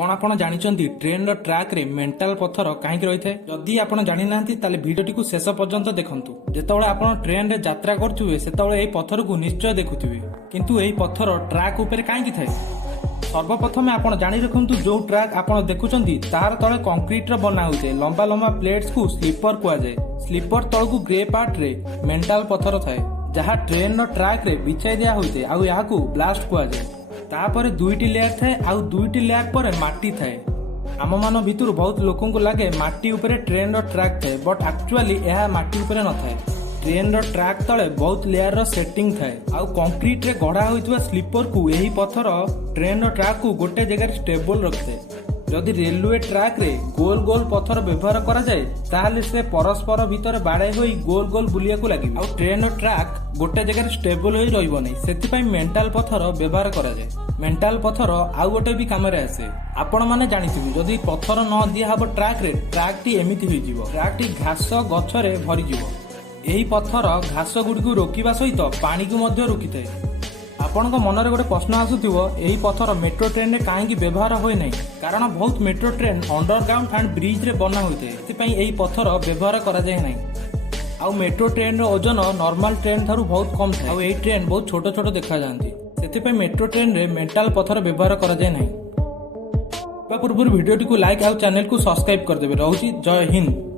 कौन आप जानते ट्रेन रो ट्रैक रे मेंटल पत्थर कहीं रही है जदि आप जानी ना भिडियोटी को शेष पर्यंत देखूँ जितेबाला आप ट्रेन रे यात्रा करुवे से पत्थर को निश्चय देखुवे किंतु यही पत्थर ट्रैक उपर कहीं थाए। सर्वप्रथम आप जानी रखु जो ट्रैक आप देखुं तार तले कंक्रीट बना होते लंबा लंबा प्लेट्स को स्लीपर कहुए। स्लीपर तल को ग्रे पार्ट रे मेंटल पत्थर थाए जहाँ ट्रेन रो ट्रैक रे बिछाई दिया होते आउ या ब्लास्ट कहुए। तापर दुईटी लेयर थाए आउ दुईटी लेयर पर माटी थाए। आम मान भितर बहुत लोक लगे माटी उपरे ट्रेन रो ट्रैक थाए बट एक्चुअली यह माटी उपरे न थाए। ट्रेन रो ट्रैक तले बहुत लेयर रो सेटिंग थाए आउ कंक्रीट रे गढ़ा होइतबा स्लीपर को यही पत्थर ट्रेन रो ट्रैक को गोटे जगह स्टेबल रखते। जदि रेलवे ट्रैक रे गोल गोल पत्थर व्यवहार करा जाए ताहले से परस्पर भितर बाड़े होई गोल गोल बुलिया को लागिब आउ ट्रेन रो ट्रैक गोटे जगह स्टेबल होई रहइबो नै। सेति मेंटल पत्थर व्यवहार करा जाए। मेंटल पत्थर आउ गोटे भी काम रे आसे। आपण माने जानिथिबे जदि पत्थर न दिया हबो ट्रैक रे ट्रैक टी एमिति होई जिवो। ट्रैक टी घास गछ रे भरी जिवो। एही पत्थर घास गुडी को रोकिबा सहित पानी को मध्य रोकिଥାଏ। आपनका मन रे गोटे प्रश्न आसुथिबो एही पत्थर मेट्रो ट्रेन रे काहेकि व्यवहार होय नै कारण बहुत metro train underground and bridge रे बना होइते सेति एही पत्थर व्यवहार करा जाय नै। आउ मेट्रो ट्रेन रो ओजन नॉर्मल ट्रेन थारु बहुत कम थाए आउ एही ट्रेन बहुत छोट छोट देखा जांती सेति मेट्रो ट्रेन रे मेंटल पत्थर व्यवहार करा जाय नै। पूर्व वीडियोटी को लाइक आउ चैनल को सब्सक्राइब कर देबे। रहउची जय हिंद।